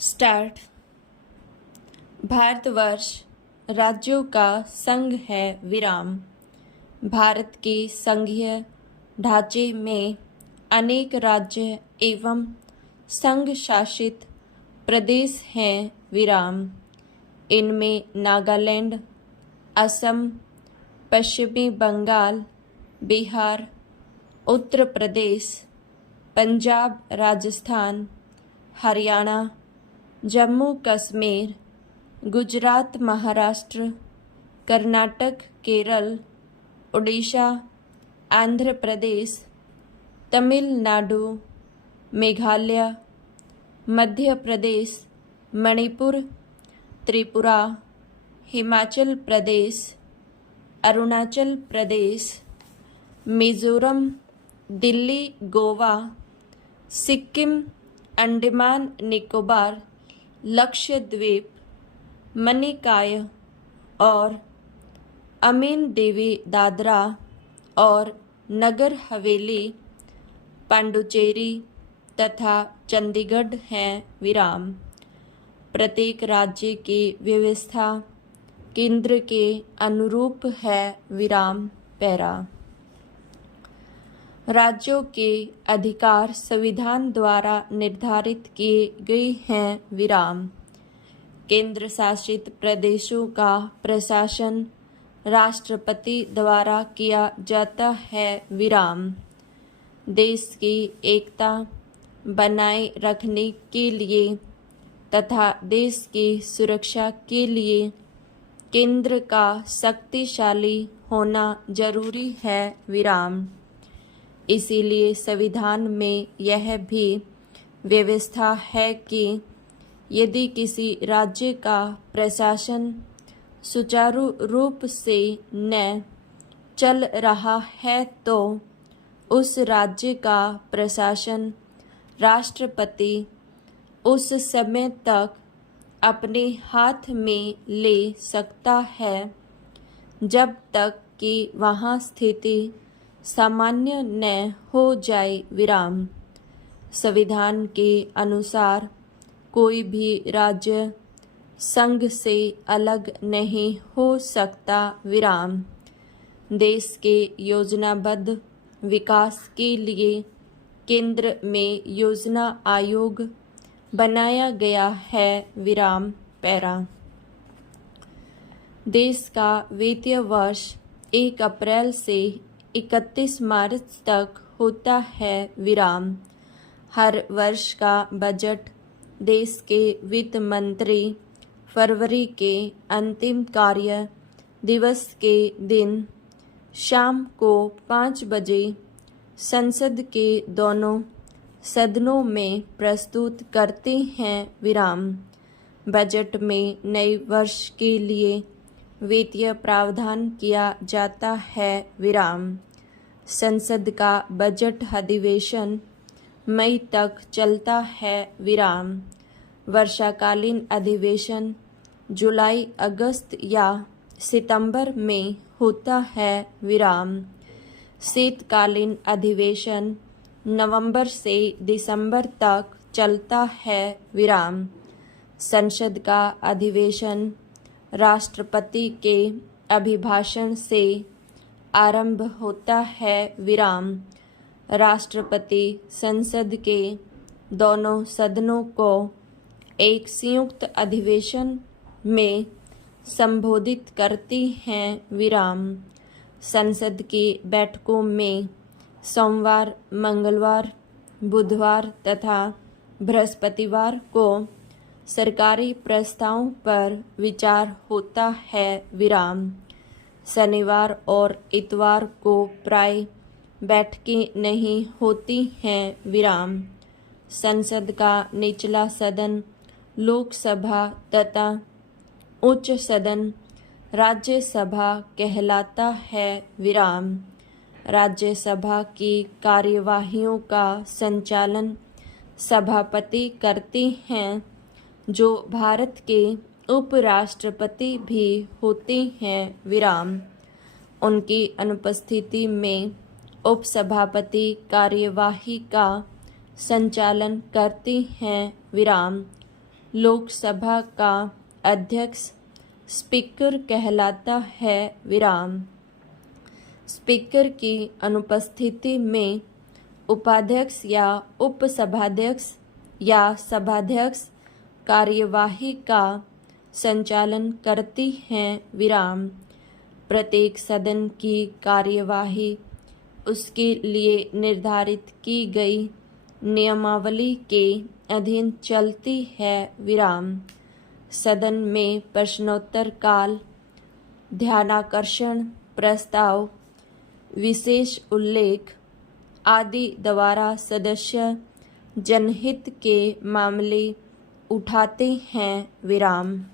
Start. Bharatvarsh राज्यों का संघ है विराम। भारत के संघीय ढांचे में अनेक राज्य एवं संघ शासित प्रदेश हैं विराम। इनमें नागालैंड, असम, पश्चिमी बंगाल, बिहार, उत्तर प्रदेश, पंजाब, राजस्थान, हरियाणा, जम्मू कश्मीर, गुजरात, महाराष्ट्र, कर्नाटक, केरल, उड़ीसा, आंध्र प्रदेश, तमिलनाडु, मेघालय, मध्य प्रदेश, मणिपुर, त्रिपुरा, हिमाचल प्रदेश, अरुणाचल प्रदेश, मिजोरम, दिल्ली, गोवा, सिक्किम, अंडमान निकोबार, लक्षद्वीप, मणिकाय और अमीन देवी, दादरा और नगर हवेली, पांडुचेरी तथा चंडीगढ़ हैं विराम। प्रत्येक राज्य की व्यवस्था केंद्र के अनुरूप है विराम पैरा। राज्यों के अधिकार संविधान द्वारा निर्धारित किए गए हैं विराम। केंद्र शासित प्रदेशों का प्रशासन राष्ट्रपति द्वारा किया जाता है विराम। देश की एकता बनाए रखने के लिए तथा देश की सुरक्षा के लिए केंद्र का शक्तिशाली होना जरूरी है विराम। इसीलिए संविधान में यह भी व्यवस्था है कि यदि किसी राज्य का प्रशासन सुचारू रूप से न चल रहा है तो उस राज्य का प्रशासन राष्ट्रपति उस समय तक अपने हाथ में ले सकता है जब तक कि वहाँ स्थिति सामान्य न हो जाए विराम। संविधान के अनुसार कोई भी राज्य संघ से अलग नहीं हो सकता विराम। देश के योजनाबद्ध विकास के लिए केंद्र में योजना आयोग बनाया गया है विराम पैरा। देश का वित्तीय वर्ष 1 अप्रैल से 31 मार्च तक होता है विराम। हर वर्ष का बजट देश के वित्त मंत्री फरवरी के अंतिम कार्य दिवस के दिन शाम को 5 बजे संसद के दोनों सदनों में प्रस्तुत करते हैं विराम। बजट में नए वर्ष के लिए वित्तीय प्रावधान किया जाता है विराम। संसद का बजट अधिवेशन मई तक चलता है विराम। वर्षाकालीन अधिवेशन जुलाई, अगस्त या सितंबर में होता है विराम। शीतकालीन अधिवेशन नवंबर से दिसंबर तक चलता है विराम। संसद का अधिवेशन राष्ट्रपति के अभिभाषण से आरंभ होता है विराम। राष्ट्रपति संसद के दोनों सदनों को एक संयुक्त अधिवेशन में संबोधित करती हैं विराम। संसद की बैठकों में सोमवार, मंगलवार, बुधवार तथा बृहस्पतिवार को सरकारी प्रस्तावों पर विचार होता है विराम। शनिवार और इतवार को प्राय बैठकें नहीं होती हैं विराम। संसद का निचला सदन लोकसभा तथा उच्च सदन राज्यसभा कहलाता है विराम। राज्यसभा की कार्यवाहियों का संचालन सभापति करते हैं जो भारत के उपराष्ट्रपति भी होते हैं विराम। उनकी अनुपस्थिति में उपसभापति कार्यवाही का संचालन करते हैं विराम। लोकसभा का अध्यक्ष स्पीकर कहलाता है। विराम। स्पीकर की अनुपस्थिति में उपाध्यक्ष या उपसभाध्यक्ष या सभाध्यक्ष कार्यवाही का संचालन करती हैं। विराम। प्रत्येक सदन की कार्यवाही उसके लिए निर्धारित की गई नियमावली के अधीन चलती है। विराम। सदन में प्रश्नोत्तर काल, ध्यानाकर्षण प्रस्ताव, विशेष उल्लेख आदि द्वारा सदस्य जनहित के मामले उठाते हैं। विराम।